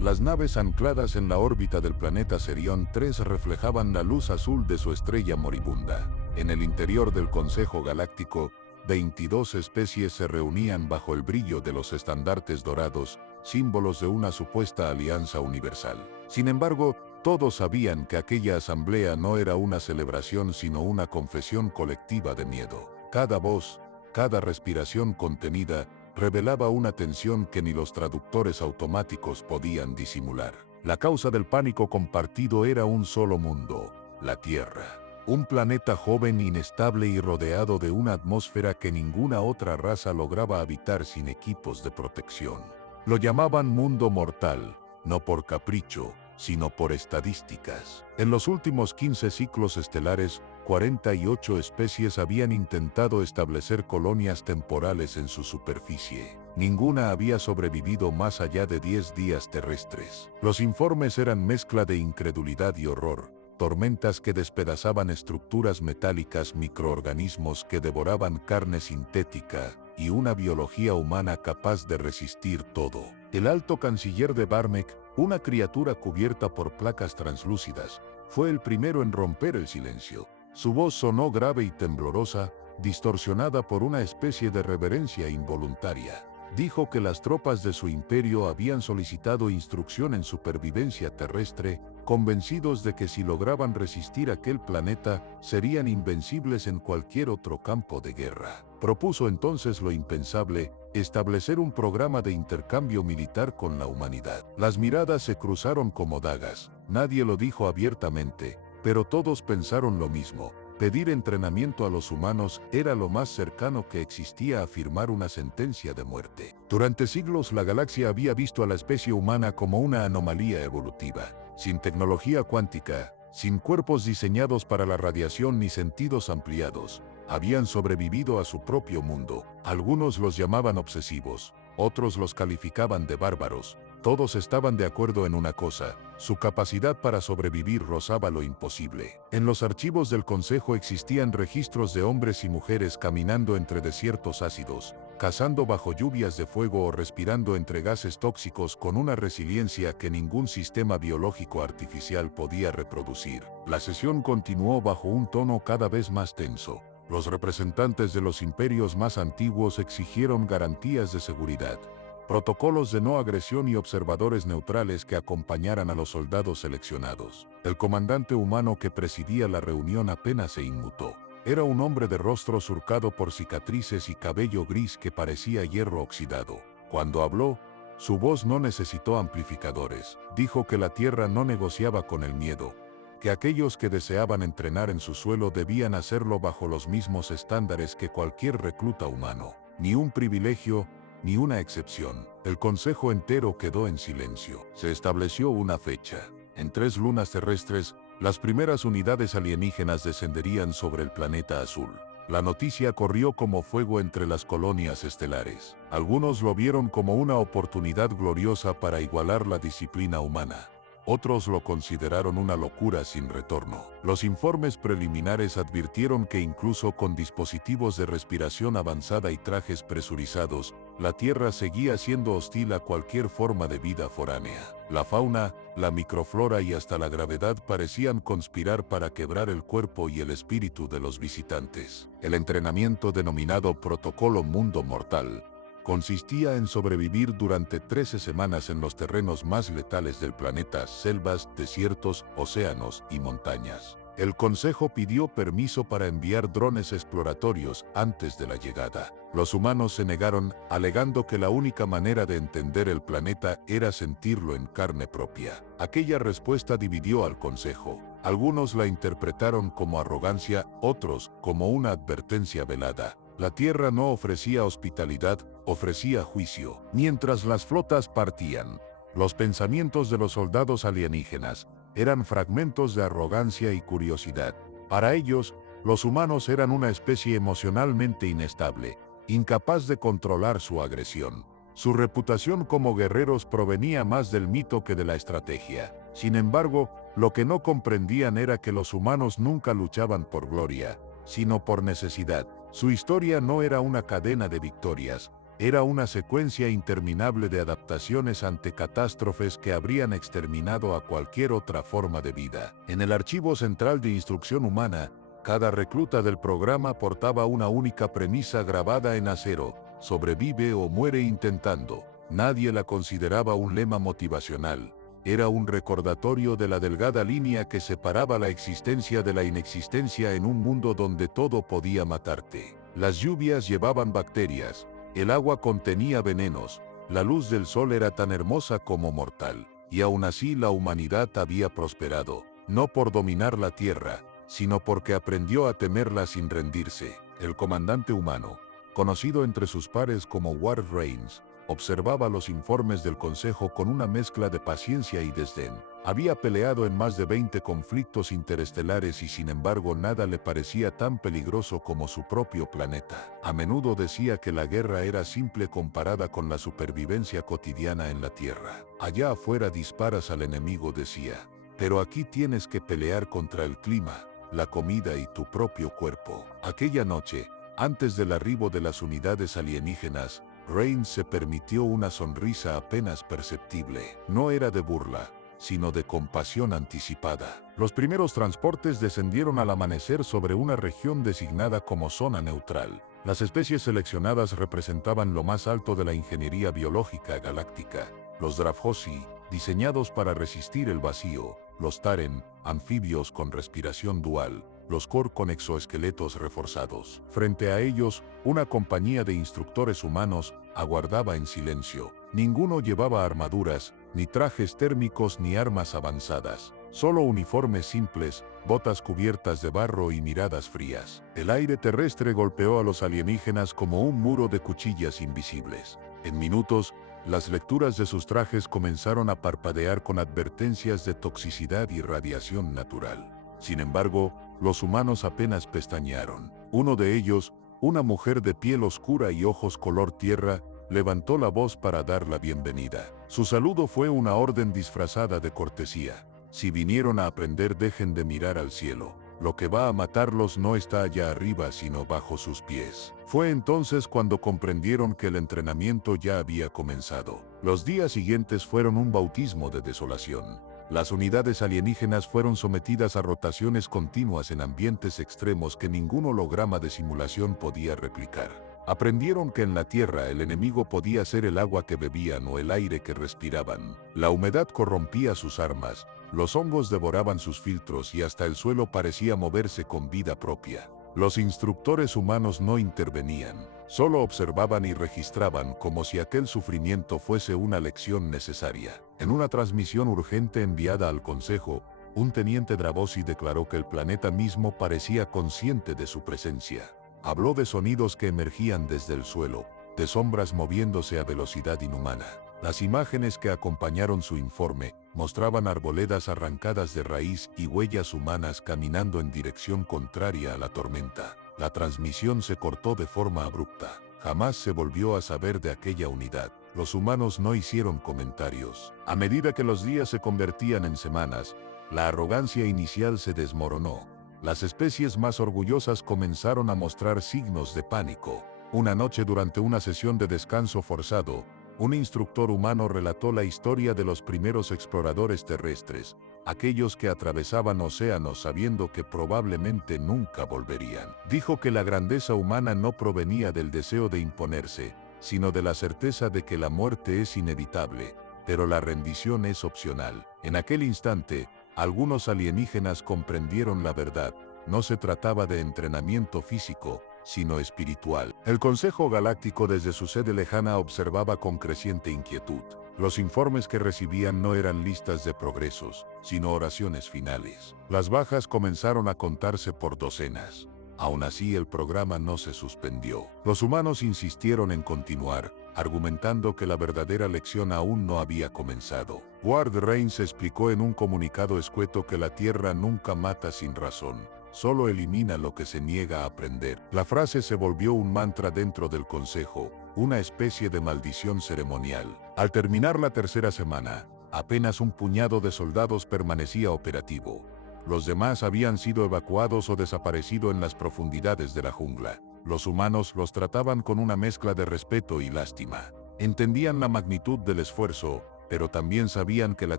Las naves ancladas en la órbita del planeta Serión 3 reflejaban la luz azul de su estrella moribunda. En el interior del Consejo Galáctico, 22 especies se reunían bajo el brillo de los estandartes dorados, símbolos de una supuesta alianza universal. Sin embargo, todos sabían que aquella asamblea no era una celebración sino una confesión colectiva de miedo. Cada voz, cada respiración contenida, revelaba una tensión que ni los traductores automáticos podían disimular. La causa del pánico compartido era un solo mundo, la Tierra. Un planeta joven, inestable y rodeado de una atmósfera que ninguna otra raza lograba habitar sin equipos de protección. Lo llamaban mundo mortal, no por capricho, sino por estadísticas. En los últimos 15 ciclos estelares, 48 especies habían intentado establecer colonias temporales en su superficie. Ninguna había sobrevivido más allá de 10 días terrestres. Los informes eran mezcla de incredulidad y horror. Tormentas que despedazaban estructuras metálicas, microorganismos que devoraban carne sintética, y una biología humana capaz de resistir todo. El alto canciller de Barmek, una criatura cubierta por placas translúcidas, fue el primero en romper el silencio. Su voz sonó grave y temblorosa, distorsionada por una especie de reverencia involuntaria. Dijo que las tropas de su imperio habían solicitado instrucción en supervivencia terrestre, convencidos de que si lograban resistir aquel planeta, serían invencibles en cualquier otro campo de guerra. Propuso entonces lo impensable, establecer un programa de intercambio militar con la humanidad. Las miradas se cruzaron como dagas. Nadie lo dijo abiertamente, pero todos pensaron lo mismo. Pedir entrenamiento a los humanos era lo más cercano que existía a firmar una sentencia de muerte. Durante siglos la galaxia había visto a la especie humana como una anomalía evolutiva, sin tecnología cuántica, sin cuerpos diseñados para la radiación ni sentidos ampliados. Habían sobrevivido a su propio mundo. Algunos los llamaban obsesivos, otros los calificaban de bárbaros. Todos estaban de acuerdo en una cosa: su capacidad para sobrevivir rozaba lo imposible. En los archivos del Consejo existían registros de hombres y mujeres caminando entre desiertos ácidos, cazando bajo lluvias de fuego o respirando entre gases tóxicos con una resiliencia que ningún sistema biológico artificial podía reproducir. La sesión continuó bajo un tono cada vez más tenso. Los representantes de los imperios más antiguos exigieron garantías de seguridad, protocolos de no agresión y observadores neutrales que acompañaran a los soldados seleccionados. El comandante humano que presidía la reunión apenas se inmutó. Era un hombre de rostro surcado por cicatrices y cabello gris que parecía hierro oxidado. Cuando habló, su voz no necesitó amplificadores. Dijo que la Tierra no negociaba con el miedo, que aquellos que deseaban entrenar en su suelo debían hacerlo bajo los mismos estándares que cualquier recluta humano. Ni un privilegio, ni una excepción. El consejo entero quedó en silencio. Se estableció una fecha. En 3 lunas terrestres, las primeras unidades alienígenas descenderían sobre el planeta azul. La noticia corrió como fuego entre las colonias estelares. Algunos lo vieron como una oportunidad gloriosa para igualar la disciplina humana. Otros lo consideraron una locura sin retorno. Los informes preliminares advirtieron que incluso con dispositivos de respiración avanzada y trajes presurizados, la Tierra seguía siendo hostil a cualquier forma de vida foránea. La fauna, la microflora y hasta la gravedad parecían conspirar para quebrar el cuerpo y el espíritu de los visitantes. El entrenamiento, denominado Protocolo Mundo Mortal, consistía en sobrevivir durante 13 semanas en los terrenos más letales del planeta: selvas, desiertos, océanos y montañas. El Consejo pidió permiso para enviar drones exploratorios antes de la llegada. Los humanos se negaron, alegando que la única manera de entender el planeta era sentirlo en carne propia. Aquella respuesta dividió al Consejo. Algunos la interpretaron como arrogancia, otros como una advertencia velada. La Tierra no ofrecía hospitalidad, ofrecía juicio. Mientras las flotas partían, los pensamientos de los soldados alienígenas eran fragmentos de arrogancia y curiosidad. Para ellos, los humanos eran una especie emocionalmente inestable, incapaz de controlar su agresión. Su reputación como guerreros provenía más del mito que de la estrategia. Sin embargo, lo que no comprendían era que los humanos nunca luchaban por gloria, sino por necesidad. Su historia no era una cadena de victorias, Era una secuencia interminable de adaptaciones ante catástrofes que habrían exterminado a cualquier otra forma de vida. En el Archivo Central de Instrucción Humana, cada recluta del programa portaba una única premisa grabada en acero: sobrevive o muere intentando. Nadie la consideraba un lema motivacional. Era un recordatorio de la delgada línea que separaba la existencia de la inexistencia en un mundo donde todo podía matarte. Las lluvias llevaban bacterias, el agua contenía venenos, la luz del sol era tan hermosa como mortal, y aún así la humanidad había prosperado, no por dominar la tierra, sino porque aprendió a temerla sin rendirse. El comandante humano, conocido entre sus pares como Ward Rains, observaba los informes del Consejo con una mezcla de paciencia y desdén. Había peleado en más de 20 conflictos interestelares y sin embargo nada le parecía tan peligroso como su propio planeta. A menudo decía que la guerra era simple comparada con la supervivencia cotidiana en la Tierra. Allá afuera disparas al enemigo, decía, pero aquí tienes que pelear contra el clima, la comida y tu propio cuerpo. Aquella noche, antes del arribo de las unidades alienígenas, Rains se permitió una sonrisa apenas perceptible. No era de burla, sino de compasión anticipada. Los primeros transportes descendieron al amanecer sobre una región designada como zona neutral. Las especies seleccionadas representaban lo más alto de la ingeniería biológica galáctica. Los Drafhosi, diseñados para resistir el vacío; los Taren, anfibios con respiración dual; los Kor con exoesqueletos reforzados. Frente a ellos, una compañía de instructores humanos aguardaba en silencio. Ninguno llevaba armaduras, ni trajes térmicos ni armas avanzadas. Solo uniformes simples, botas cubiertas de barro y miradas frías. El aire terrestre golpeó a los alienígenas como un muro de cuchillas invisibles. En minutos, las lecturas de sus trajes comenzaron a parpadear con advertencias de toxicidad y radiación natural. Sin embargo, los humanos apenas pestañearon. Uno de ellos, una mujer de piel oscura y ojos color tierra, levantó la voz para dar la bienvenida. Su saludo fue una orden disfrazada de cortesía. Si vinieron a aprender, dejen de mirar al cielo. Lo que va a matarlos no está allá arriba, sino bajo sus pies. Fue entonces cuando comprendieron que el entrenamiento ya había comenzado. Los días siguientes fueron un bautismo de desolación. Las unidades alienígenas fueron sometidas a rotaciones continuas en ambientes extremos que ningún holograma de simulación podía replicar. Aprendieron que en la Tierra el enemigo podía ser el agua que bebían o el aire que respiraban. La humedad corrompía sus armas, los hongos devoraban sus filtros y hasta el suelo parecía moverse con vida propia. Los instructores humanos no intervenían, solo observaban y registraban como si aquel sufrimiento fuese una lección necesaria. En una transmisión urgente enviada al Consejo, un teniente Dravosi declaró que el planeta mismo parecía consciente de su presencia. Habló de sonidos que emergían desde el suelo, de sombras moviéndose a velocidad inhumana. Las imágenes que acompañaron su informe mostraban arboledas arrancadas de raíz y huellas humanas caminando en dirección contraria a la tormenta. La transmisión se cortó de forma abrupta. Jamás se volvió a saber de aquella unidad. Los humanos no hicieron comentarios. A medida que los días se convertían en semanas, la arrogancia inicial se desmoronó. Las especies más orgullosas comenzaron a mostrar signos de pánico. Una noche, durante una sesión de descanso forzado, un instructor humano relató la historia de los primeros exploradores terrestres, aquellos que atravesaban océanos sabiendo que probablemente nunca volverían. Dijo que la grandeza humana no provenía del deseo de imponerse, sino de la certeza de que la muerte es inevitable, pero la rendición es opcional. En aquel instante, algunos alienígenas comprendieron la verdad. No se trataba de entrenamiento físico, sino espiritual. El Consejo Galáctico desde su sede lejana observaba con creciente inquietud. Los informes que recibían no eran listas de progresos, sino oraciones finales. Las bajas comenzaron a contarse por docenas. Aún así, el programa no se suspendió. Los humanos insistieron en continuar, argumentando que la verdadera lección aún no había comenzado. Ward Rains explicó en un comunicado escueto que la Tierra nunca mata sin razón, solo elimina lo que se niega a aprender. La frase se volvió un mantra dentro del Consejo, una especie de maldición ceremonial. Al terminar la tercera semana, apenas un puñado de soldados permanecía operativo. Los demás habían sido evacuados o desaparecido en las profundidades de la jungla. Los humanos los trataban con una mezcla de respeto y lástima. Entendían la magnitud del esfuerzo, pero también sabían que la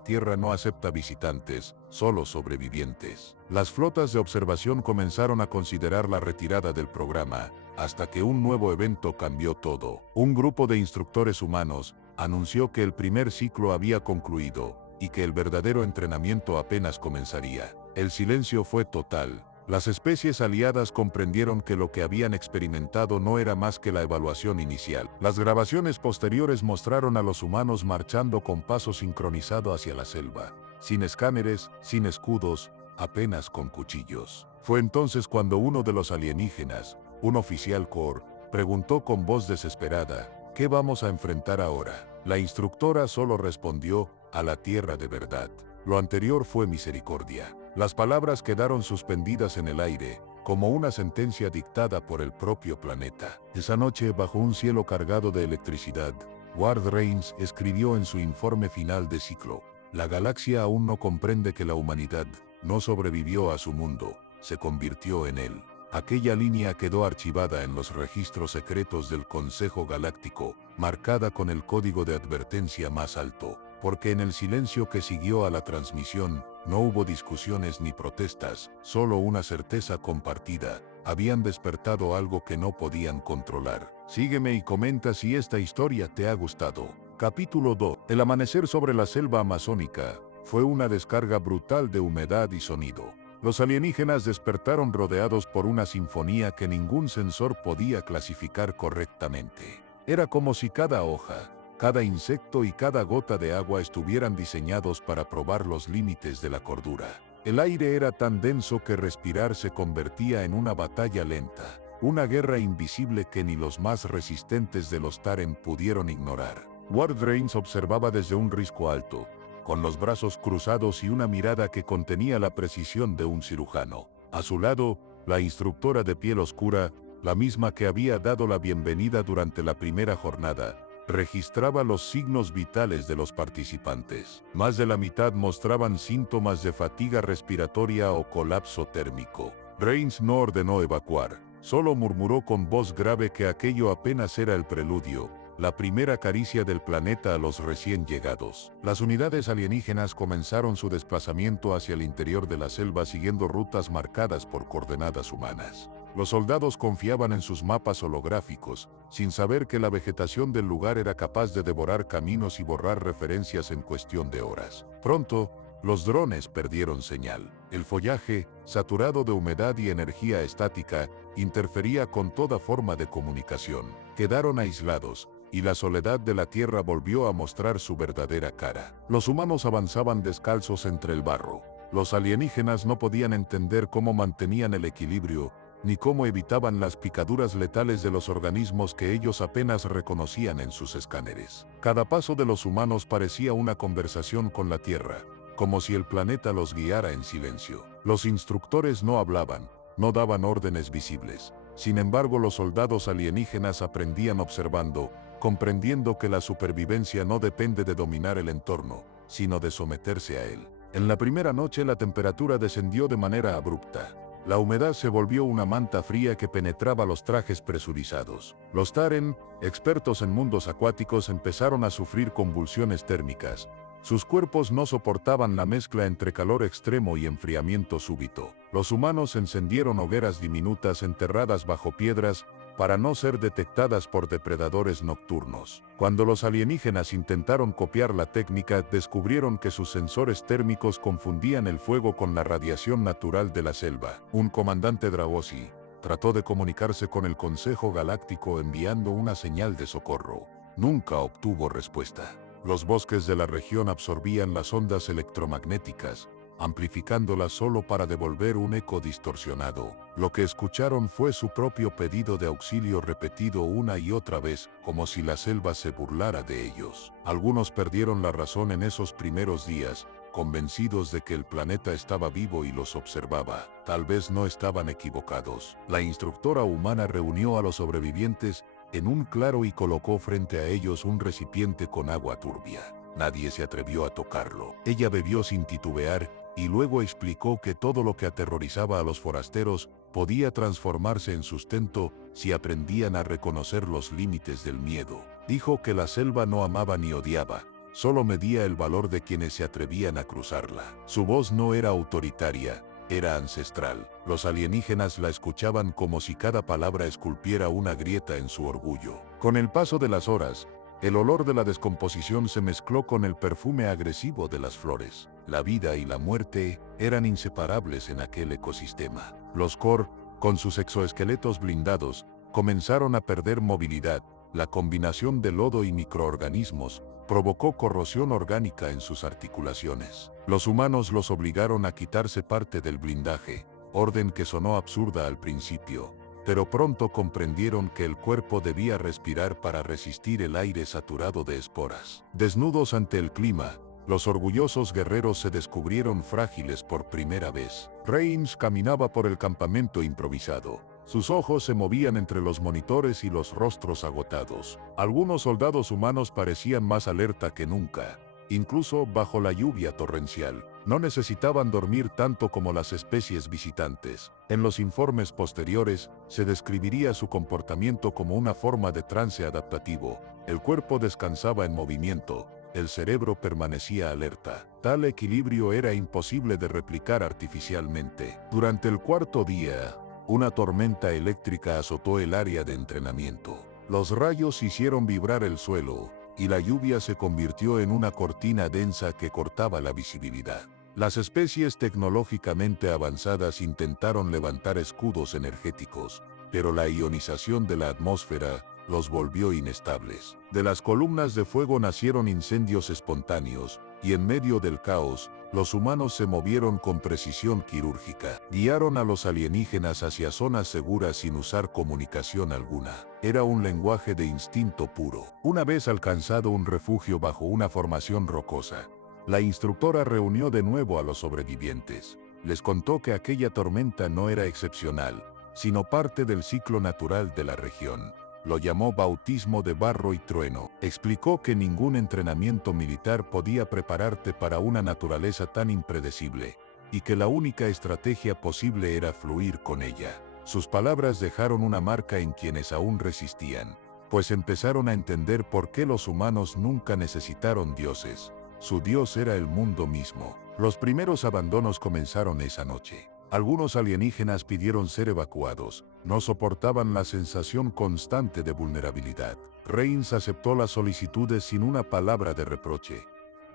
Tierra no acepta visitantes, solo sobrevivientes. Las flotas de observación comenzaron a considerar la retirada del programa, hasta que un nuevo evento cambió todo. Un grupo de instructores humanos anunció que el primer ciclo había concluido y que el verdadero entrenamiento apenas comenzaría. El silencio fue total. Las especies aliadas comprendieron que lo que habían experimentado no era más que la evaluación inicial. Las grabaciones posteriores mostraron a los humanos marchando con paso sincronizado hacia la selva, sin escáneres, sin escudos, apenas con cuchillos. Fue entonces cuando uno de los alienígenas, un oficial COR, preguntó con voz desesperada: ¿qué vamos a enfrentar ahora? La instructora solo respondió: a la Tierra de verdad. Lo anterior fue misericordia. Las palabras quedaron suspendidas en el aire, como una sentencia dictada por el propio planeta. Esa noche, bajo un cielo cargado de electricidad, Ward Raines escribió en su informe final de ciclo: la galaxia aún no comprende que la humanidad no sobrevivió a su mundo, se convirtió en él. Aquella línea quedó archivada en los registros secretos del Consejo Galáctico, marcada con el código de advertencia más alto, porque en el silencio que siguió a la transmisión, no hubo discusiones ni protestas, solo una certeza compartida: habían despertado algo que no podían controlar. Sígueme y comenta si esta historia te ha gustado. Capítulo 2. El amanecer sobre la selva amazónica fue una descarga brutal de humedad y sonido. Los alienígenas despertaron rodeados por una sinfonía que ningún sensor podía clasificar correctamente. Era como si cada hoja, cada insecto y cada gota de agua estuvieran diseñados para probar los límites de la cordura. El aire era tan denso que respirar se convertía en una batalla lenta, una guerra invisible que ni los más resistentes de los Taren pudieron ignorar. Ward Raines observaba desde un risco alto, con los brazos cruzados y una mirada que contenía la precisión de un cirujano. A su lado, la instructora de piel oscura, la misma que había dado la bienvenida durante la primera jornada, registraba los signos vitales de los participantes. Más de la mitad mostraban síntomas de fatiga respiratoria o colapso térmico. Raines no ordenó evacuar, solo murmuró con voz grave que aquello apenas era el preludio, la primera caricia del planeta a los recién llegados. Las unidades alienígenas comenzaron su desplazamiento hacia el interior de la selva siguiendo rutas marcadas por coordenadas humanas. Los soldados confiaban en sus mapas holográficos, sin saber que la vegetación del lugar era capaz de devorar caminos y borrar referencias en cuestión de horas. Pronto, los drones perdieron señal. El follaje, saturado de humedad y energía estática, interfería con toda forma de comunicación. Quedaron aislados, y la soledad de la Tierra volvió a mostrar su verdadera cara. Los humanos avanzaban descalzos entre el barro. Los alienígenas no podían entender cómo mantenían el equilibrio, ni cómo evitaban las picaduras letales de los organismos que ellos apenas reconocían en sus escáneres. Cada paso de los humanos parecía una conversación con la Tierra, como si el planeta los guiara en silencio. Los instructores no hablaban, no daban órdenes visibles. Sin embargo, los soldados alienígenas aprendían observando, comprendiendo que la supervivencia no depende de dominar el entorno, sino de someterse a él. En la primera noche la temperatura descendió de manera abrupta. La humedad se volvió una manta fría que penetraba los trajes presurizados. Los Taren, expertos en mundos acuáticos, empezaron a sufrir convulsiones térmicas. Sus cuerpos no soportaban la mezcla entre calor extremo y enfriamiento súbito. Los humanos encendieron hogueras diminutas enterradas bajo piedras para no ser detectadas por depredadores nocturnos. Cuando los alienígenas intentaron copiar la técnica, descubrieron que sus sensores térmicos confundían el fuego con la radiación natural de la selva. Un comandante Dragosi trató de comunicarse con el Consejo Galáctico enviando una señal de socorro. Nunca obtuvo respuesta. Los bosques de la región absorbían las ondas electromagnéticas, amplificándolas solo para devolver un eco distorsionado. Lo que escucharon fue su propio pedido de auxilio repetido una y otra vez, como si la selva se burlara de ellos. Algunos perdieron la razón en esos primeros días, convencidos de que el planeta estaba vivo y los observaba. Tal vez no estaban equivocados. La instructora humana reunió a los sobrevivientes en un claro y colocó frente a ellos un recipiente con agua turbia. Nadie se atrevió a tocarlo. Ella bebió sin titubear y luego explicó que todo lo que aterrorizaba a los forasteros podía transformarse en sustento si aprendían a reconocer los límites del miedo. Dijo que la selva no amaba ni odiaba, solo medía el valor de quienes se atrevían a cruzarla. Su voz no era autoritaria, era ancestral. Los alienígenas la escuchaban como si cada palabra esculpiera una grieta en su orgullo. Con el paso de las horas, el olor de la descomposición se mezcló con el perfume agresivo de las flores. La vida y la muerte eran inseparables en aquel ecosistema. Los Kor, con sus exoesqueletos blindados, comenzaron a perder movilidad. La combinación de lodo y microorganismos provocó corrosión orgánica en sus articulaciones. Los humanos los obligaron a quitarse parte del blindaje, orden que sonó absurda al principio, pero pronto comprendieron que el cuerpo debía respirar para resistir el aire saturado de esporas. Desnudos ante el clima, los orgullosos guerreros se descubrieron frágiles por primera vez. Reigns caminaba por el campamento improvisado. Sus ojos se movían entre los monitores y los rostros agotados. Algunos soldados humanos parecían más alerta que nunca, incluso bajo la lluvia torrencial. No necesitaban dormir tanto como las especies visitantes. En los informes posteriores, se describiría su comportamiento como una forma de trance adaptativo. El cuerpo descansaba en movimiento, el cerebro permanecía alerta. Tal equilibrio era imposible de replicar artificialmente. Durante el cuarto día, una tormenta eléctrica azotó el área de entrenamiento. Los rayos hicieron vibrar el suelo, y la lluvia se convirtió en una cortina densa que cortaba la visibilidad. Las especies tecnológicamente avanzadas intentaron levantar escudos energéticos, pero la ionización de la atmósfera los volvió inestables. De las columnas de fuego nacieron incendios espontáneos, y en medio del caos, los humanos se movieron con precisión quirúrgica. Guiaron a los alienígenas hacia zonas seguras sin usar comunicación alguna. Era un lenguaje de instinto puro. Una vez alcanzado un refugio bajo una formación rocosa, la instructora reunió de nuevo a los sobrevivientes. Les contó que aquella tormenta no era excepcional, sino parte del ciclo natural de la región. Lo llamó bautismo de barro y trueno. Explicó que ningún entrenamiento militar podía prepararte para una naturaleza tan impredecible, y que la única estrategia posible era fluir con ella. Sus palabras dejaron una marca en quienes aún resistían, pues empezaron a entender por qué los humanos nunca necesitaron dioses. Su dios era el mundo mismo. Los primeros abandonos comenzaron esa noche. Algunos alienígenas pidieron ser evacuados. No soportaban la sensación constante de vulnerabilidad. Reigns aceptó las solicitudes sin una palabra de reproche,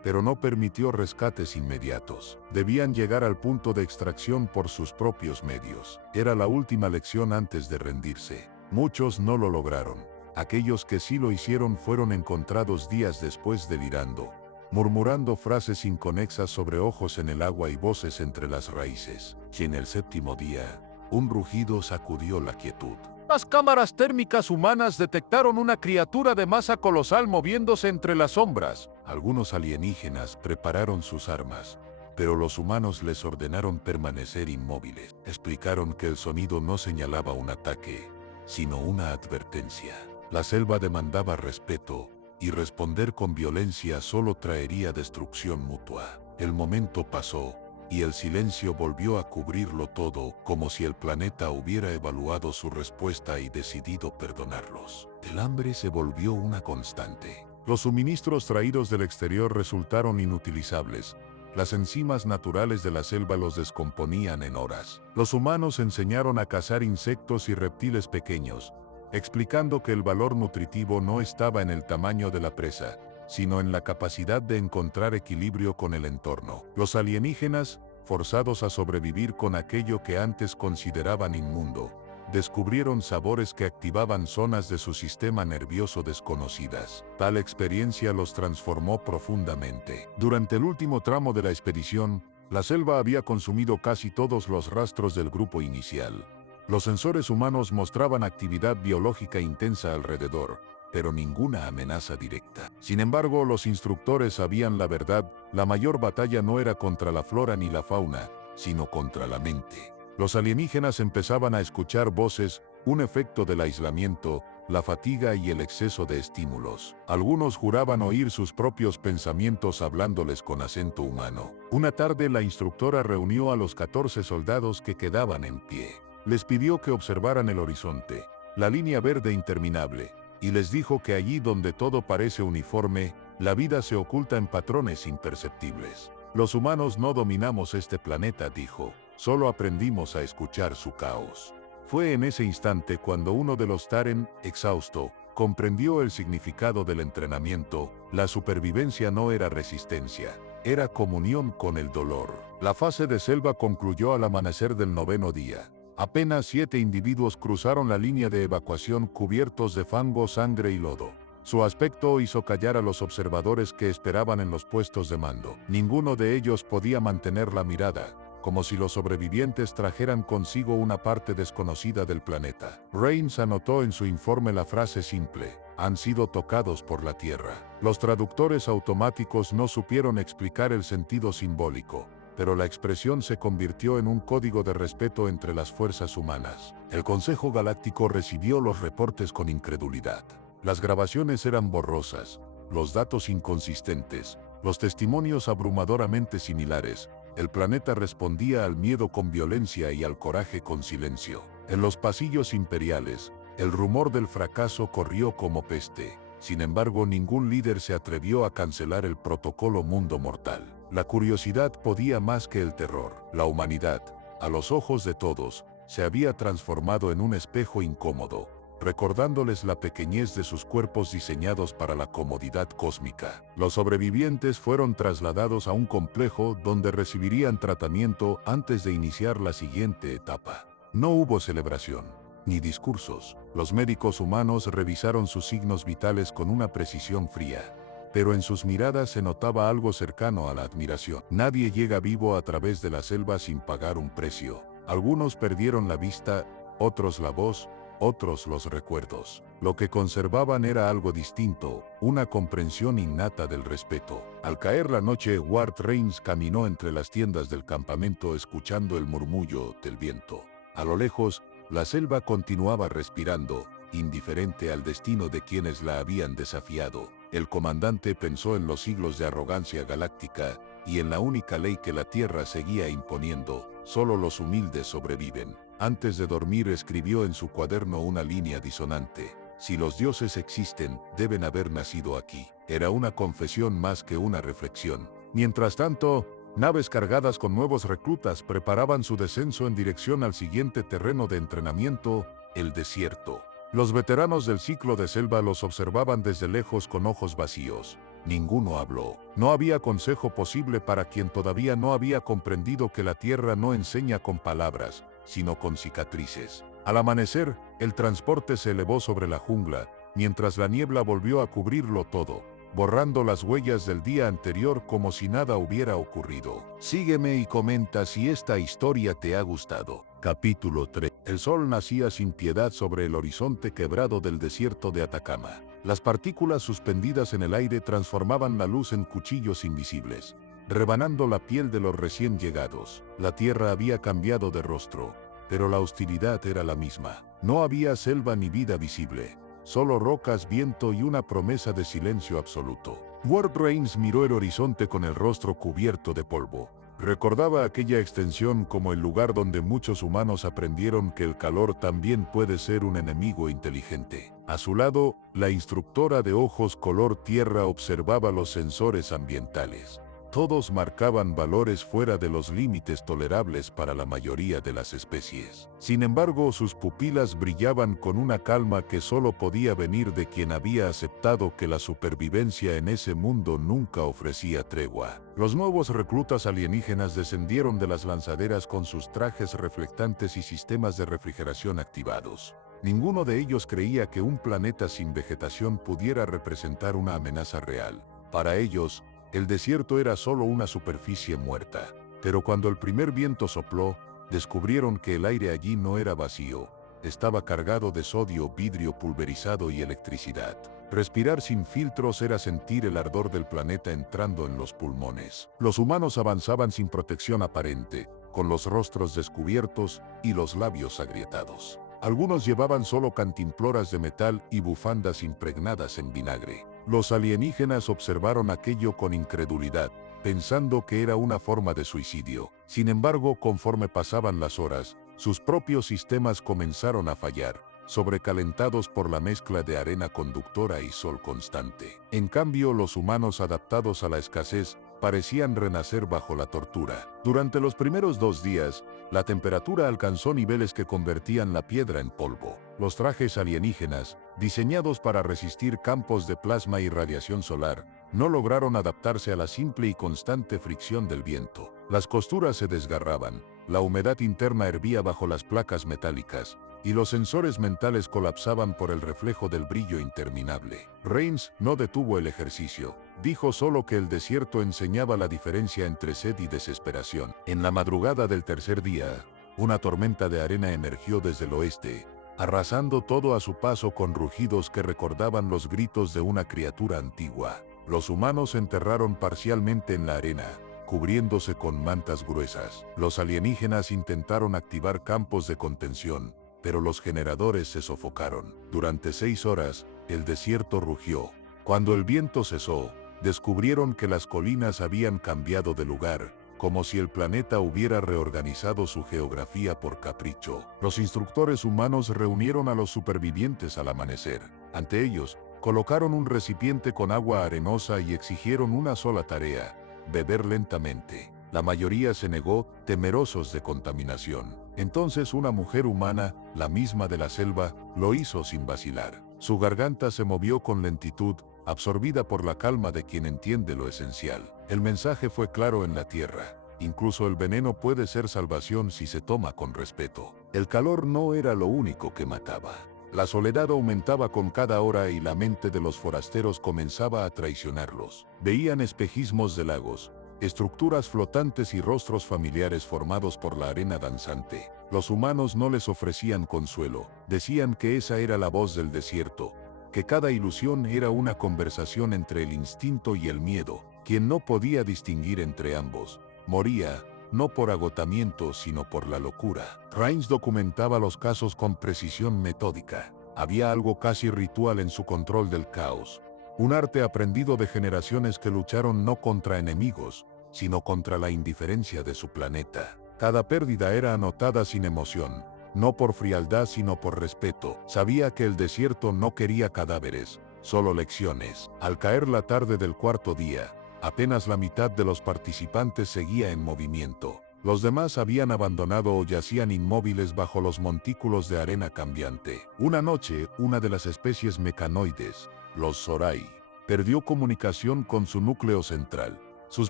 pero no permitió rescates inmediatos. Debían llegar al punto de extracción por sus propios medios. Era la última lección antes de rendirse. Muchos no lo lograron. Aquellos que sí lo hicieron fueron encontrados días después delirando, murmurando frases inconexas sobre ojos en el agua y voces entre las raíces. Y en el séptimo día, un rugido sacudió la quietud. Las cámaras térmicas humanas detectaron una criatura de masa colosal moviéndose entre las sombras. Algunos alienígenas prepararon sus armas, pero los humanos les ordenaron permanecer inmóviles. Explicaron que el sonido no señalaba un ataque, sino una advertencia. La selva demandaba respeto, y responder con violencia solo traería destrucción mutua. El momento pasó, y el silencio volvió a cubrirlo todo, como si el planeta hubiera evaluado su respuesta y decidido perdonarlos. El hambre se volvió una constante. Los suministros traídos del exterior resultaron inutilizables. Las enzimas naturales de la selva los descomponían en horas. Los humanos enseñaron a cazar insectos y reptiles pequeños, explicando que el valor nutritivo no estaba en el tamaño de la presa, sino en la capacidad de encontrar equilibrio con el entorno. Los alienígenas, forzados a sobrevivir con aquello que antes consideraban inmundo, descubrieron sabores que activaban zonas de su sistema nervioso desconocidas. Tal experiencia los transformó profundamente. Durante el último tramo de la expedición, la selva había consumido casi todos los rastros del grupo inicial. Los sensores humanos mostraban actividad biológica intensa alrededor, pero ninguna amenaza directa. Sin embargo, los instructores sabían la verdad: la mayor batalla no era contra la flora ni la fauna, sino contra la mente. Los alienígenas empezaban a escuchar voces, un efecto del aislamiento, la fatiga y el exceso de estímulos. Algunos juraban oír sus propios pensamientos hablándoles con acento humano. Una tarde la instructora reunió a los 14 soldados que quedaban en pie. Les pidió que observaran el horizonte, la línea verde interminable, y les dijo que allí donde todo parece uniforme, la vida se oculta en patrones imperceptibles. Los humanos no dominamos este planeta, dijo, solo aprendimos a escuchar su caos. Fue en ese instante cuando uno de los Taren, exhausto, comprendió el significado del entrenamiento. La supervivencia no era resistencia, era comunión con el dolor. La fase de selva concluyó al amanecer del 9º día. Apenas 7 individuos cruzaron la línea de evacuación cubiertos de fango, sangre y lodo. Su aspecto hizo callar a los observadores que esperaban en los puestos de mando. Ninguno de ellos podía mantener la mirada, como si los sobrevivientes trajeran consigo una parte desconocida del planeta. Rains anotó en su informe la frase simple: han sido tocados por la Tierra. Los traductores automáticos no supieron explicar el sentido simbólico, pero la expresión se convirtió en un código de respeto entre las fuerzas humanas. El Consejo Galáctico recibió los reportes con incredulidad. Las grabaciones eran borrosas, los datos inconsistentes, los testimonios abrumadoramente similares. El planeta respondía al miedo con violencia y al coraje con silencio. En los pasillos imperiales, el rumor del fracaso corrió como peste. Sin embargo, ningún líder se atrevió a cancelar el protocolo mundo mortal. La curiosidad podía más que el terror. La humanidad, a los ojos de todos, se había transformado en un espejo incómodo, recordándoles la pequeñez de sus cuerpos diseñados para la comodidad cósmica. Los sobrevivientes fueron trasladados a un complejo donde recibirían tratamiento antes de iniciar la siguiente etapa. No hubo celebración, ni discursos. Los médicos humanos revisaron sus signos vitales con una precisión fría, pero en sus miradas se notaba algo cercano a la admiración. Nadie llega vivo a través de la selva sin pagar un precio. Algunos perdieron la vista, otros la voz, otros los recuerdos. Lo que conservaban era algo distinto, una comprensión innata del respeto. Al caer la noche, Ward Rains caminó entre las tiendas del campamento escuchando el murmullo del viento. A lo lejos, la selva continuaba respirando, indiferente al destino de quienes la habían desafiado. El comandante pensó en los siglos de arrogancia galáctica y en la única ley que la Tierra seguía imponiendo: solo los humildes sobreviven. Antes de dormir escribió en su cuaderno una línea disonante: si los dioses existen, deben haber nacido aquí. Era una confesión más que una reflexión. Mientras tanto, naves cargadas con nuevos reclutas preparaban su descenso en dirección al siguiente terreno de entrenamiento, el desierto. Los veteranos del ciclo de selva los observaban desde lejos con ojos vacíos. Ninguno habló. No había consejo posible para quien todavía no había comprendido que la Tierra no enseña con palabras, sino con cicatrices. Al amanecer, el transporte se elevó sobre la jungla, mientras la niebla volvió a cubrirlo todo, borrando las huellas del día anterior como si nada hubiera ocurrido. Sígueme y comenta si esta historia te ha gustado. Capítulo 3. El sol nacía sin piedad sobre el horizonte quebrado del desierto de Atacama. Las partículas suspendidas en el aire transformaban la luz en cuchillos invisibles, rebanando la piel de los recién llegados. La tierra había cambiado de rostro, pero la hostilidad era la misma. No había selva ni vida visible, solo rocas, viento y una promesa de silencio absoluto. Ward Rains miró el horizonte con el rostro cubierto de polvo. Recordaba aquella extensión como el lugar donde muchos humanos aprendieron que el calor también puede ser un enemigo inteligente. A su lado, la instructora de ojos color tierra observaba los sensores ambientales. Todos marcaban valores fuera de los límites tolerables para la mayoría de las especies. Sin embargo, sus pupilas brillaban con una calma que solo podía venir de quien había aceptado que la supervivencia en ese mundo nunca ofrecía tregua. Los nuevos reclutas alienígenas descendieron de las lanzaderas con sus trajes reflectantes y sistemas de refrigeración activados. Ninguno de ellos creía que un planeta sin vegetación pudiera representar una amenaza real. Para ellos, el desierto era solo una superficie muerta. Pero cuando el primer viento sopló, descubrieron que el aire allí no era vacío, estaba cargado de sodio, vidrio pulverizado y electricidad. Respirar sin filtros era sentir el ardor del planeta entrando en los pulmones. Los humanos avanzaban sin protección aparente, con los rostros descubiertos y los labios agrietados. Algunos llevaban solo cantimploras de metal y bufandas impregnadas en vinagre. Los alienígenas observaron aquello con incredulidad, pensando que era una forma de suicidio. Sin embargo, conforme pasaban las horas, sus propios sistemas comenzaron a fallar, sobrecalentados por la mezcla de arena conductora y sol constante. En cambio, los humanos adaptados a la escasez parecían renacer bajo la tortura. Durante los primeros 2 días, la temperatura alcanzó niveles que convertían la piedra en polvo. Los trajes alienígenas, diseñados para resistir campos de plasma y radiación solar, no lograron adaptarse a la simple y constante fricción del viento. Las costuras se desgarraban, la humedad interna hervía bajo las placas metálicas, y los sensores mentales colapsaban por el reflejo del brillo interminable. Rains no detuvo el ejercicio, dijo solo que el desierto enseñaba la diferencia entre sed y desesperación. En la madrugada del tercer día, una tormenta de arena emergió desde el oeste, arrasando todo a su paso con rugidos que recordaban los gritos de una criatura antigua. Los humanos se enterraron parcialmente en la arena, cubriéndose con mantas gruesas. Los alienígenas intentaron activar campos de contención, pero los generadores se sofocaron. Durante 6 horas, el desierto rugió. Cuando el viento cesó, descubrieron que las colinas habían cambiado de lugar, como si el planeta hubiera reorganizado su geografía por capricho. Los instructores humanos reunieron a los supervivientes al amanecer. Ante ellos, colocaron un recipiente con agua arenosa y exigieron una sola tarea: beber lentamente. La mayoría se negó, temerosos de contaminación. Entonces una mujer humana, la misma de la selva, lo hizo sin vacilar. Su garganta se movió con lentitud, absorbida por la calma de quien entiende lo esencial. El mensaje fue claro en la tierra: incluso el veneno puede ser salvación si se toma con respeto. El calor no era lo único que mataba. La soledad aumentaba con cada hora y la mente de los forasteros comenzaba a traicionarlos. Veían espejismos de lagos, estructuras flotantes y rostros familiares formados por la arena danzante. Los humanos no les ofrecían consuelo, decían que esa era la voz del desierto, que cada ilusión era una conversación entre el instinto y el miedo. Quien no podía distinguir entre ambos, moría, no por agotamiento sino por la locura. Rains documentaba los casos con precisión metódica. Había algo casi ritual en su control del caos, un arte aprendido de generaciones que lucharon no contra enemigos, sino contra la indiferencia de su planeta. Cada pérdida era anotada sin emoción, no por frialdad sino por respeto. Sabía que el desierto no quería cadáveres, solo lecciones. Al caer la tarde del cuarto día, apenas la mitad de los participantes seguía en movimiento. Los demás habían abandonado o yacían inmóviles bajo los montículos de arena cambiante. Una noche, una de las especies mecanoides, los Zorai, perdió comunicación con su núcleo central. Sus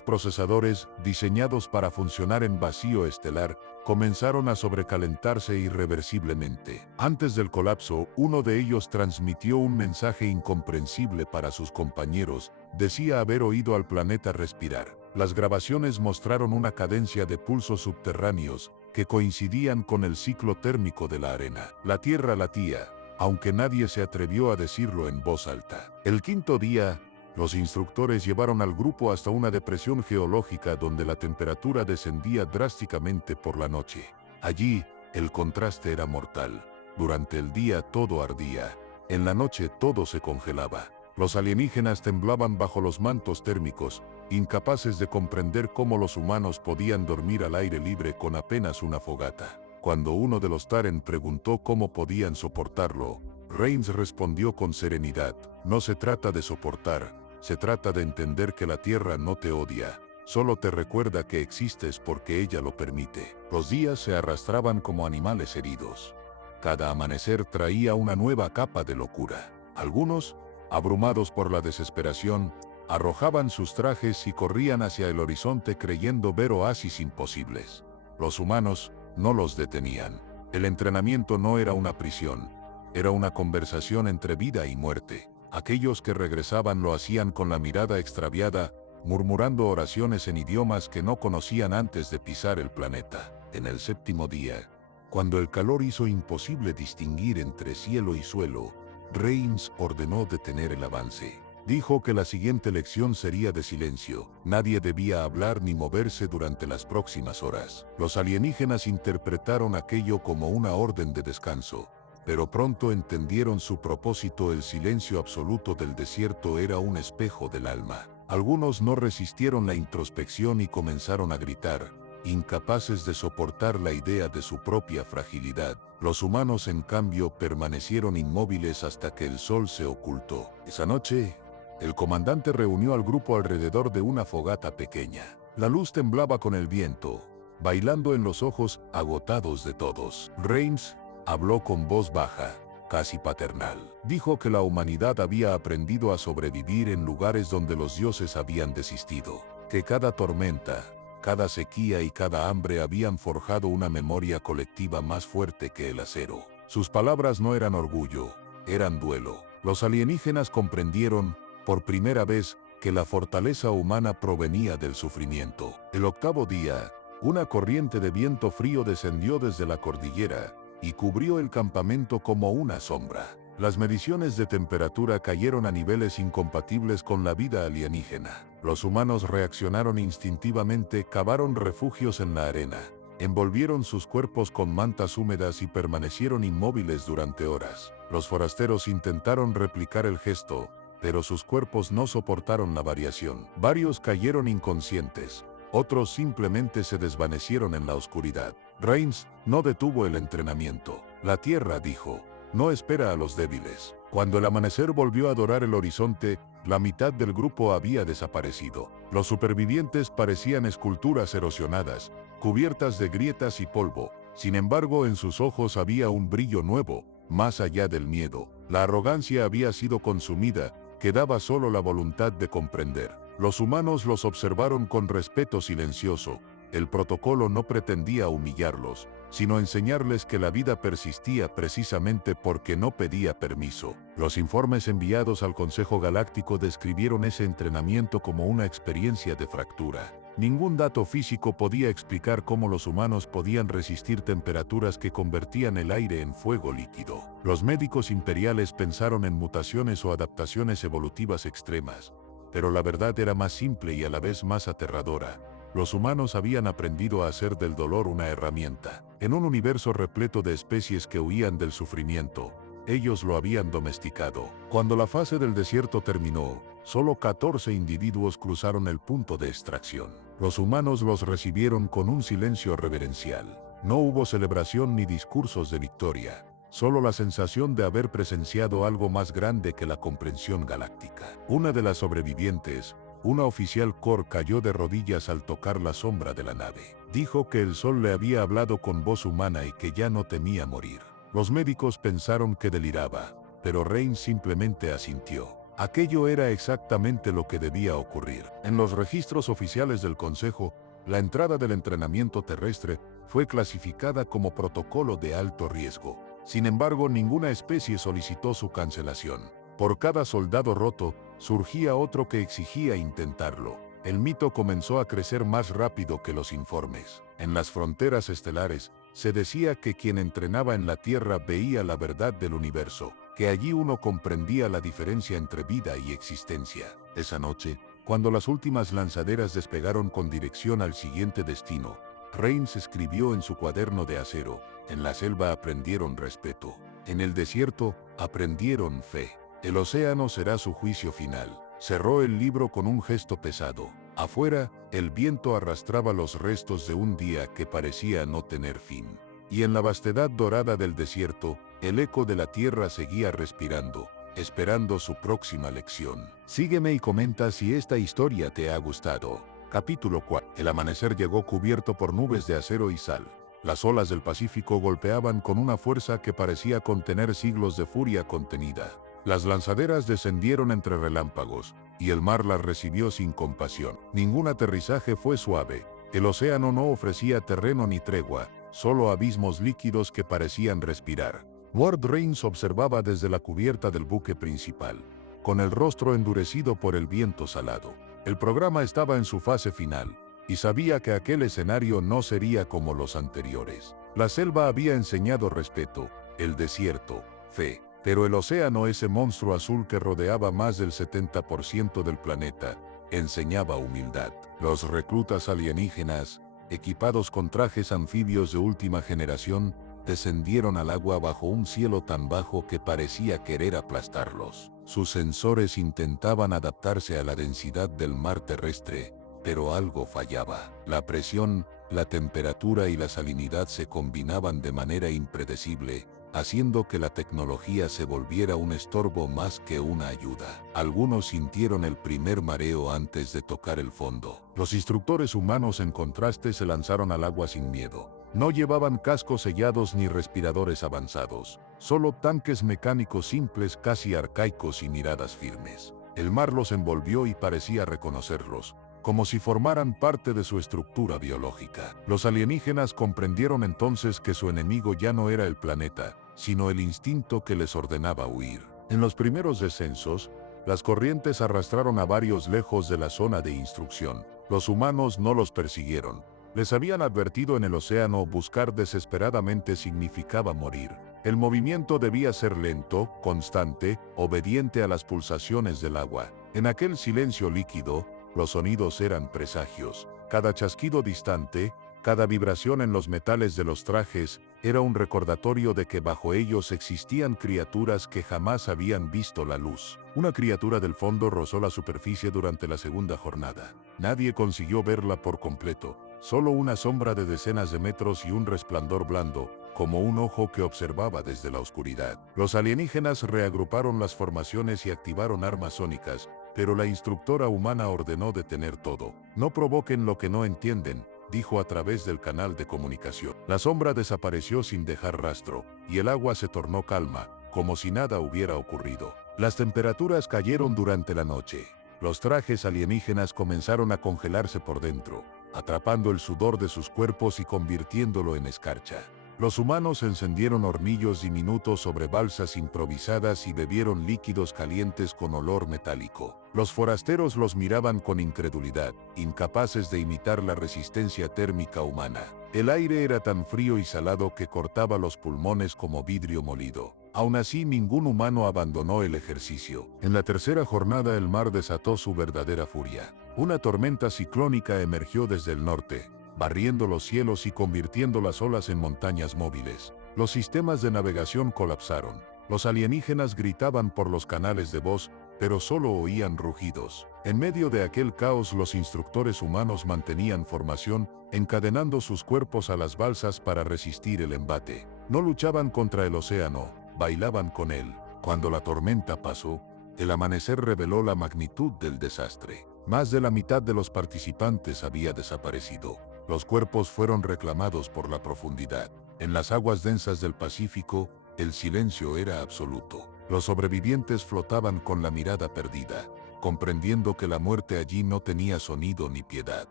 procesadores, diseñados para funcionar en vacío estelar, comenzaron a sobrecalentarse irreversiblemente. Antes del colapso, uno de ellos transmitió un mensaje incomprensible para sus compañeros. Decía haber oído al planeta respirar. Las grabaciones mostraron una cadencia de pulsos subterráneos que coincidían con el ciclo térmico de la arena. La Tierra latía, aunque nadie se atrevió a decirlo en voz alta. El quinto día, los instructores llevaron al grupo hasta una depresión geológica donde la temperatura descendía drásticamente por la noche. Allí, el contraste era mortal. Durante el día todo ardía. En la noche todo se congelaba. Los alienígenas temblaban bajo los mantos térmicos, incapaces de comprender cómo los humanos podían dormir al aire libre con apenas una fogata. Cuando uno de los Taren preguntó cómo podían soportarlo, Rains respondió con serenidad: no se trata de soportar, se trata de entender que la Tierra no te odia, solo te recuerda que existes porque ella lo permite. Los días se arrastraban como animales heridos. Cada amanecer traía una nueva capa de locura. Algunos, abrumados por la desesperación, arrojaban sus trajes y corrían hacia el horizonte creyendo ver oasis imposibles. Los humanos no los detenían. El entrenamiento no era una prisión, era una conversación entre vida y muerte. Aquellos que regresaban lo hacían con la mirada extraviada, murmurando oraciones en idiomas que no conocían antes de pisar el planeta. En el séptimo día, cuando el calor hizo imposible distinguir entre cielo y suelo, Rains ordenó detener el avance. Dijo que la siguiente lección sería de silencio. Nadie debía hablar ni moverse durante las próximas horas. Los alienígenas interpretaron aquello como una orden de descanso. pero pronto entendieron su propósito. El silencio absoluto del desierto era un espejo del alma. Algunos no resistieron la introspección y comenzaron a gritar, incapaces de soportar la idea de su propia fragilidad. Los humanos, en cambio, permanecieron inmóviles hasta que el sol se ocultó. Esa noche, el comandante reunió al grupo alrededor de una fogata pequeña. La luz temblaba con el viento, bailando en los ojos agotados de todos. Rains habló con voz baja, casi paternal. Dijo que la humanidad había aprendido a sobrevivir en lugares donde los dioses habían desistido, que cada tormenta, cada sequía y cada hambre habían forjado una memoria colectiva más fuerte que el acero. Sus palabras no eran orgullo, eran duelo. Los alienígenas comprendieron, por primera vez, que la fortaleza humana provenía del sufrimiento. El octavo día, una corriente de viento frío descendió desde la cordillera y cubrió el campamento como una sombra. Las mediciones de temperatura cayeron a niveles incompatibles con la vida alienígena. Los humanos reaccionaron instintivamente, cavaron refugios en la arena, envolvieron sus cuerpos con mantas húmedas y permanecieron inmóviles durante horas. Los forasteros intentaron replicar el gesto, pero sus cuerpos no soportaron la variación. Varios cayeron inconscientes, otros simplemente se desvanecieron en la oscuridad. Rains no detuvo el entrenamiento. La Tierra, dijo, no espera a los débiles. Cuando el amanecer volvió a dorar el horizonte, la mitad del grupo había desaparecido. Los supervivientes parecían esculturas erosionadas, cubiertas de grietas y polvo. Sin embargo, en sus ojos había un brillo nuevo, más allá del miedo. La arrogancia había sido consumida, quedaba solo la voluntad de comprender. Los humanos los observaron con respeto silencioso. El protocolo no pretendía humillarlos, sino enseñarles que la vida persistía precisamente porque no pedía permiso. Los informes enviados al Consejo Galáctico describieron ese entrenamiento como una experiencia de fractura. Ningún dato físico podía explicar cómo los humanos podían resistir temperaturas que convertían el aire en fuego líquido. Los médicos imperiales pensaron en mutaciones o adaptaciones evolutivas extremas, pero la verdad era más simple y a la vez más aterradora. Los humanos habían aprendido a hacer del dolor una herramienta. En un universo repleto de especies que huían del sufrimiento, ellos lo habían domesticado. Cuando la fase del desierto terminó, solo 14 individuos cruzaron el punto de extracción. Los humanos los recibieron con un silencio reverencial. No hubo celebración ni discursos de victoria, solo la sensación de haber presenciado algo más grande que la comprensión galáctica. Una de las sobrevivientes, una oficial Core, cayó de rodillas al tocar la sombra de la nave. Dijo que el sol le había hablado con voz humana y que ya no temía morir. Los médicos pensaron que deliraba, pero Rain simplemente asintió. Aquello era exactamente lo que debía ocurrir. En los registros oficiales del Consejo, la entrada del entrenamiento terrestre fue clasificada como protocolo de alto riesgo. Sin embargo, ninguna especie solicitó su cancelación. Por cada soldado roto, surgía otro que exigía intentarlo. El mito comenzó a crecer más rápido que los informes. En las fronteras estelares, se decía que quien entrenaba en la Tierra veía la verdad del universo, que allí uno comprendía la diferencia entre vida y existencia. Esa noche, cuando las últimas lanzaderas despegaron con dirección al siguiente destino, Rains escribió en su cuaderno de acero: en la selva aprendieron respeto, en el desierto aprendieron fe. El océano será su juicio final. Cerró el libro con un gesto pesado. Afuera, el viento arrastraba los restos de un día que parecía no tener fin. Y en la vastedad dorada del desierto, el eco de la tierra seguía respirando, esperando su próxima lección. Sígueme y comenta si esta historia te ha gustado. Capítulo 4. El amanecer llegó cubierto por nubes de acero y sal. Las olas del Pacífico golpeaban con una fuerza que parecía contener siglos de furia contenida. Las lanzaderas descendieron entre relámpagos, y el mar las recibió sin compasión. Ningún aterrizaje fue suave. El océano no ofrecía terreno ni tregua, solo abismos líquidos que parecían respirar. Ward Rains observaba desde la cubierta del buque principal, con el rostro endurecido por el viento salado. El programa estaba en su fase final, y sabía que aquel escenario no sería como los anteriores. La selva había enseñado respeto, el desierto, fe. Pero el océano, ese monstruo azul que rodeaba más del 70% del planeta, enseñaba humildad. Los reclutas alienígenas, equipados con trajes anfibios de última generación, descendieron al agua bajo un cielo tan bajo que parecía querer aplastarlos. Sus sensores intentaban adaptarse a la densidad del mar terrestre, pero algo fallaba. La presión, la temperatura y la salinidad se combinaban de manera impredecible, haciendo que la tecnología se volviera un estorbo más que una ayuda. Algunos sintieron el primer mareo antes de tocar el fondo. Los instructores humanos, en contraste, se lanzaron al agua sin miedo. No llevaban cascos sellados ni respiradores avanzados, solo tanques mecánicos simples, casi arcaicos, y miradas firmes. El mar los envolvió y parecía reconocerlos, como si formaran parte de su estructura biológica. Los alienígenas comprendieron entonces que su enemigo ya no era el planeta, sino el instinto que les ordenaba huir. En los primeros descensos, las corrientes arrastraron a varios lejos de la zona de instrucción. Los humanos no los persiguieron. Les habían advertido en el océano: buscar desesperadamente significaba morir. El movimiento debía ser lento, constante, obediente a las pulsaciones del agua. En aquel silencio líquido, los sonidos eran presagios. Cada chasquido distante, cada vibración en los metales de los trajes, era un recordatorio de que bajo ellos existían criaturas que jamás habían visto la luz. Una criatura del fondo rozó la superficie durante la segunda jornada. Nadie consiguió verla por completo, solo una sombra de decenas de metros y un resplandor blando, como un ojo que observaba desde la oscuridad. Los alienígenas reagruparon las formaciones y activaron armas sónicas, pero la instructora humana ordenó detener todo. No provoquen lo que no entienden, dijo a través del canal de comunicación. La sombra desapareció sin dejar rastro, y el agua se tornó calma, como si nada hubiera ocurrido. Las temperaturas cayeron durante la noche. Los trajes alienígenas comenzaron a congelarse por dentro, atrapando el sudor de sus cuerpos y convirtiéndolo en escarcha. Los humanos encendieron hornillos diminutos sobre balsas improvisadas y bebieron líquidos calientes con olor metálico. Los forasteros los miraban con incredulidad, incapaces de imitar la resistencia térmica humana. El aire era tan frío y salado que cortaba los pulmones como vidrio molido. Aún así, ningún humano abandonó el ejercicio. En la tercera jornada, el mar desató su verdadera furia. Una tormenta ciclónica emergió desde el norte, barriendo los cielos y convirtiendo las olas en montañas móviles. Los sistemas de navegación colapsaron. Los alienígenas gritaban por los canales de voz, pero solo oían rugidos. En medio de aquel caos, los instructores humanos mantenían formación, encadenando sus cuerpos a las balsas para resistir el embate. No luchaban contra el océano, bailaban con él. Cuando la tormenta pasó, el amanecer reveló la magnitud del desastre. Más de la mitad de los participantes había desaparecido. Los cuerpos fueron reclamados por la profundidad. En las aguas densas del Pacífico, el silencio era absoluto. Los sobrevivientes flotaban con la mirada perdida, comprendiendo que la muerte allí no tenía sonido ni piedad.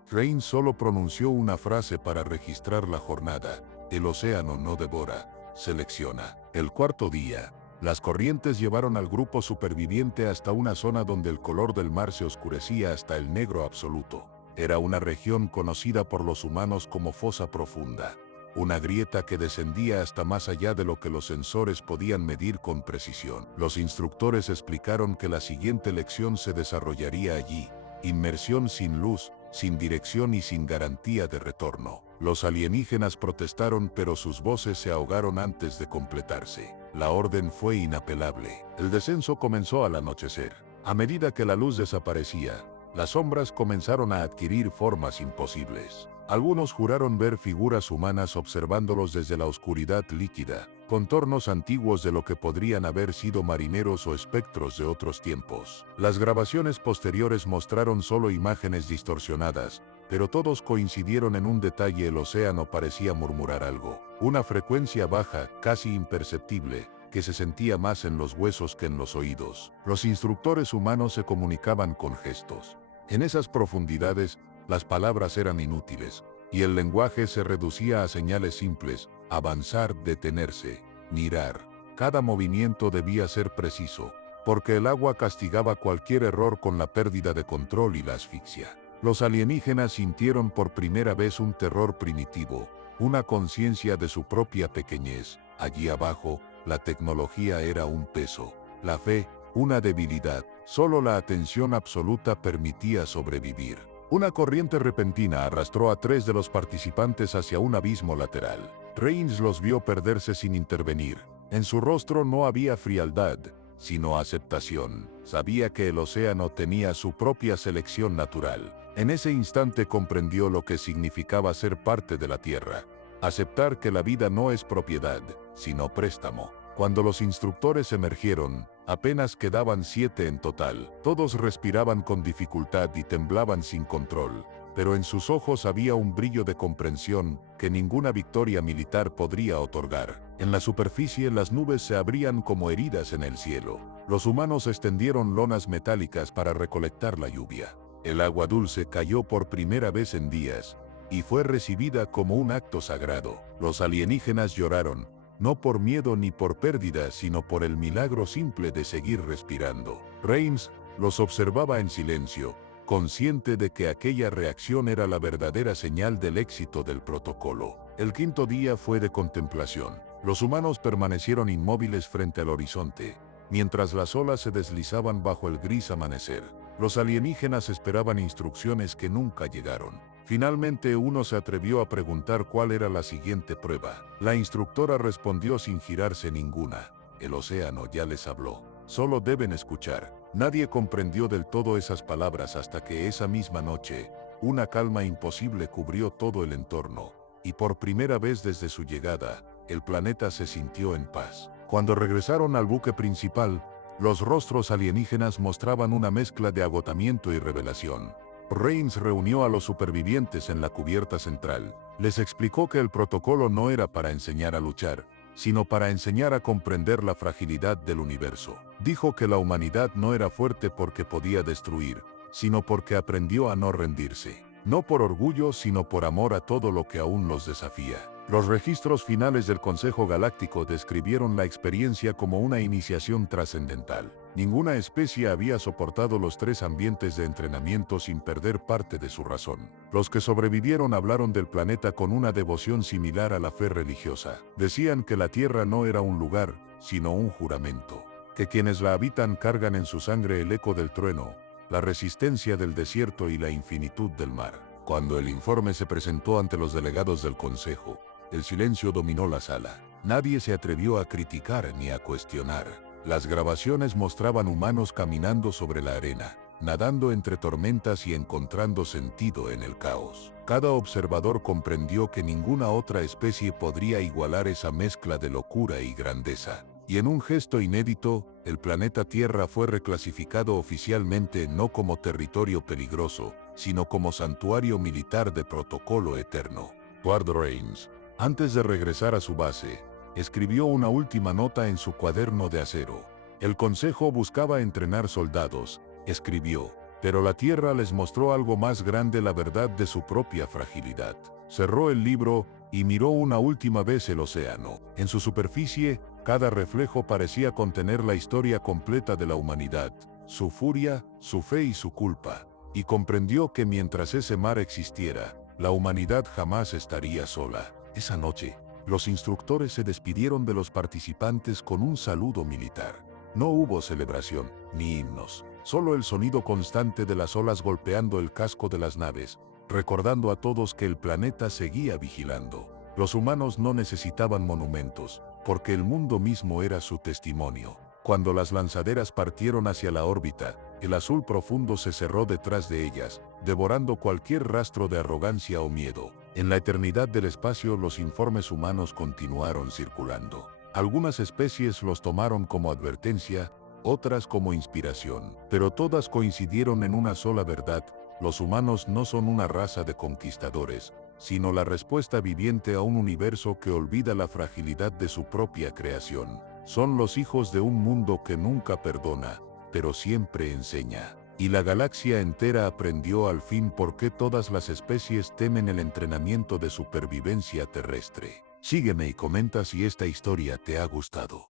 Crane solo pronunció una frase para registrar la jornada: el océano no devora, selecciona. El cuarto día, las corrientes llevaron al grupo superviviente hasta una zona donde el color del mar se oscurecía hasta el negro absoluto. Era una región conocida por los humanos como fosa profunda, una grieta que descendía hasta más allá de lo que los sensores podían medir con precisión. Los instructores explicaron que la siguiente lección se desarrollaría allí: inmersión sin luz, sin dirección y sin garantía de retorno. Los alienígenas protestaron, pero sus voces se ahogaron antes de completarse. La orden fue inapelable. El descenso comenzó al anochecer. A medida que la luz desaparecía, las sombras comenzaron a adquirir formas imposibles. Algunos juraron ver figuras humanas observándolos desde la oscuridad líquida, contornos antiguos de lo que podrían haber sido marineros o espectros de otros tiempos. Las grabaciones posteriores mostraron solo imágenes distorsionadas, pero todos coincidieron en un detalle: el océano parecía murmurar algo, una frecuencia baja, casi imperceptible, que se sentía más en los huesos que en los oídos. Los instructores humanos se comunicaban con gestos. En esas profundidades, las palabras eran inútiles, y el lenguaje se reducía a señales simples: avanzar, detenerse, mirar. Cada movimiento debía ser preciso, porque el agua castigaba cualquier error con la pérdida de control y la asfixia. Los alienígenas sintieron por primera vez un terror primitivo, una conciencia de su propia pequeñez. Allí abajo, la tecnología era un peso, la fe, una debilidad. Solo la atención absoluta permitía sobrevivir. Una corriente repentina arrastró a 3 de los participantes hacia un abismo lateral. Rains los vio perderse sin intervenir. En su rostro no había frialdad, sino aceptación. Sabía que el océano tenía su propia selección natural. En ese instante comprendió lo que significaba ser parte de la Tierra. Aceptar que la vida no es propiedad, sino préstamo. Cuando los instructores emergieron, apenas quedaban 7 en total. Todos respiraban con dificultad y temblaban sin control, pero en sus ojos había un brillo de comprensión que ninguna victoria militar podría otorgar. En la superficie las nubes se abrían como heridas en el cielo. Los humanos extendieron lonas metálicas para recolectar la lluvia. El agua dulce cayó por primera vez en días, y fue recibida como un acto sagrado. Los alienígenas lloraron, no por miedo ni por pérdida, sino por el milagro simple de seguir respirando. Rains los observaba en silencio, consciente de que aquella reacción era la verdadera señal del éxito del protocolo. El quinto día fue de contemplación. Los humanos permanecieron inmóviles frente al horizonte, mientras las olas se deslizaban bajo el gris amanecer. Los alienígenas esperaban instrucciones que nunca llegaron. Finalmente uno se atrevió a preguntar cuál era la siguiente prueba. La instructora respondió sin girarse ninguna. El océano ya les habló. Solo deben escuchar. Nadie comprendió del todo esas palabras hasta que esa misma noche, una calma imposible cubrió todo el entorno, y por primera vez desde su llegada, el planeta se sintió en paz. Cuando regresaron al buque principal, los rostros alienígenas mostraban una mezcla de agotamiento y revelación. Rains reunió a los supervivientes en la cubierta central. Les explicó que el protocolo no era para enseñar a luchar, sino para enseñar a comprender la fragilidad del universo. Dijo que la humanidad no era fuerte porque podía destruir, sino porque aprendió a no rendirse. No por orgullo, sino por amor a todo lo que aún los desafía. Los registros finales del Consejo Galáctico describieron la experiencia como una iniciación trascendental. Ninguna especie había soportado los 3 ambientes de entrenamiento sin perder parte de su razón. Los que sobrevivieron hablaron del planeta con una devoción similar a la fe religiosa. Decían que la Tierra no era un lugar, sino un juramento. Que quienes la habitan cargan en su sangre el eco del trueno, la resistencia del desierto y la infinitud del mar. Cuando el informe se presentó ante los delegados del Consejo, el silencio dominó la sala. Nadie se atrevió a criticar ni a cuestionar. Las grabaciones mostraban humanos caminando sobre la arena, nadando entre tormentas y encontrando sentido en el caos. Cada observador comprendió que ninguna otra especie podría igualar esa mezcla de locura y grandeza. Y en un gesto inédito, el planeta Tierra fue reclasificado oficialmente no como territorio peligroso, sino como santuario militar de protocolo eterno. Ward Rains, antes de regresar a su base, escribió una última nota en su cuaderno de acero. El Consejo buscaba entrenar soldados, escribió, pero la Tierra les mostró algo más grande, la verdad de su propia fragilidad. Cerró el libro y miró una última vez el océano. En su superficie, cada reflejo parecía contener la historia completa de la humanidad, su furia, su fe y su culpa. Y comprendió que mientras ese mar existiera, la humanidad jamás estaría sola. Esa noche, los instructores se despidieron de los participantes con un saludo militar. No hubo celebración, ni himnos, solo el sonido constante de las olas golpeando el casco de las naves, recordando a todos que el planeta seguía vigilando. Los humanos no necesitaban monumentos, porque el mundo mismo era su testimonio. Cuando las lanzaderas partieron hacia la órbita, el azul profundo se cerró detrás de ellas, devorando cualquier rastro de arrogancia o miedo. En la eternidad del espacio los informes humanos continuaron circulando. Algunas especies los tomaron como advertencia, otras como inspiración, pero todas coincidieron en una sola verdad: los humanos no son una raza de conquistadores, sino la respuesta viviente a un universo que olvida la fragilidad de su propia creación. Son los hijos de un mundo que nunca perdona, pero siempre enseña. Y la galaxia entera aprendió al fin por qué todas las especies temen el entrenamiento de supervivencia terrestre. Sígueme y comenta si esta historia te ha gustado.